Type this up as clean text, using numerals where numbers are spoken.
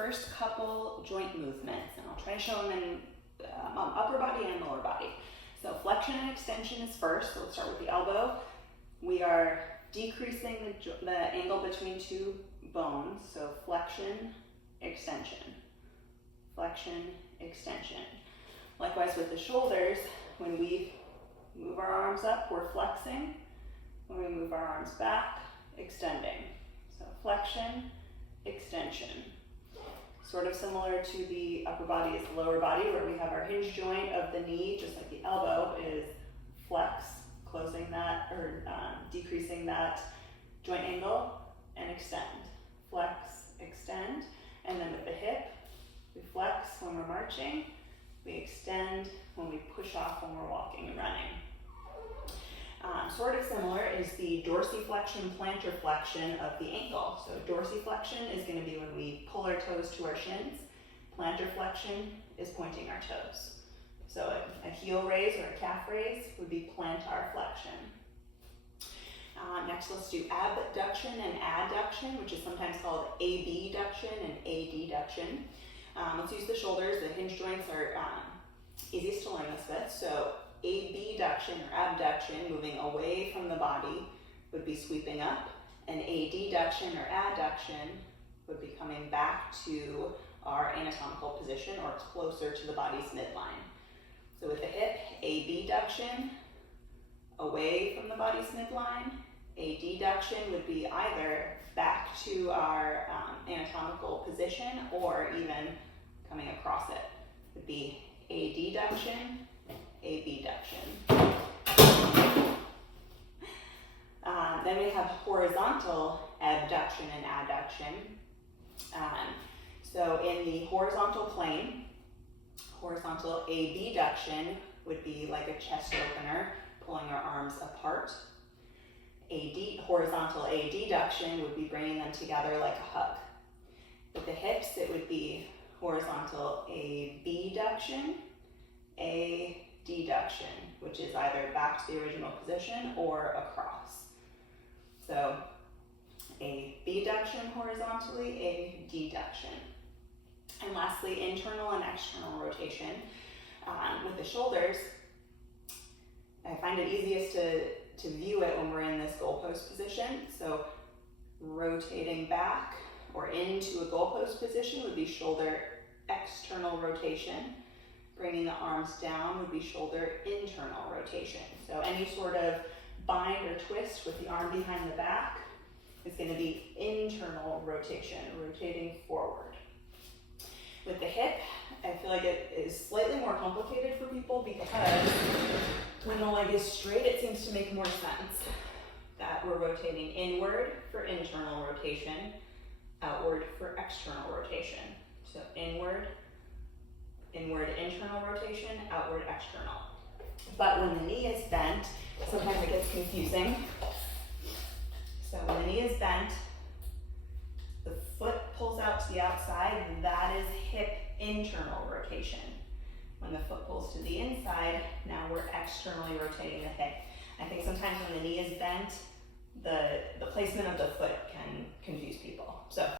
first couple joint movements, and I'll try to show them in on upper body and lower body. So flexion and extension is first, so let's start with the elbow. We are decreasing the angle between two bones, so flexion, extension, flexion, extension. Likewise with the shoulders, when we move our arms up, we're flexing. When we move our arms back, extending. So flexion, extension. Sort of similar to the upper body is the lower body, where we have our hinge joint of the knee, just like the elbow is flex, closing that or decreasing that joint angle, and extend. Flex, extend, and then with the hip, we flex when we're marching, we extend when we push off when we're walking and running. Sort of similar is the dorsiflexion, plantarflexion of the ankle. So dorsiflexion is going to be when we pull our toes to our shins. Plantarflexion is pointing our toes. So a heel raise or a calf raise would be plantarflexion. Next, let's do ABduction and ADDuction, which is sometimes called ABduction and ADDuction. Let's use the shoulders. The hinge joints are easiest to learn this with. So ABduction or abduction, moving away from the body, would be sweeping up, and ADDuction or adduction would be coming back to our anatomical position or closer to the body's midline. So with the hip, ABduction, away from the body's midline. ADDuction would be either back to our anatomical position or even coming across it. Would be ADDuction, ABduction. Then we have horizontal abduction and adduction. So in the horizontal plane, horizontal ABduction would be like a chest opener, pulling our arms apart. Horizontal ADDuction would be bringing them together like a hug. With the hips, it would be horizontal ABduction, ADDuction, which is either back to the original position or across. So ABduction horizontally, ADDuction. And lastly, internal and external rotation. With the shoulders, I find it easiest to view it when we're in this goalpost position. So rotating back or into a goalpost position would be shoulder external rotation. Bringing the arms down would be shoulder internal rotation. So any sort of bind or twist with the arm behind the back is going to be internal rotation, rotating forward. With the hip, I feel like it is slightly more complicated for people because when the leg is straight, it seems to make more sense that we're rotating inward for internal rotation, outward for external rotation. So inward, internal rotation, outward, external. But when the knee is bent, sometimes it gets confusing. So when the knee is bent, the foot pulls out to the outside, that is hip internal rotation. When the foot pulls to the inside, now we're externally rotating the hip. I think sometimes when the knee is bent, the placement of the foot can confuse people. So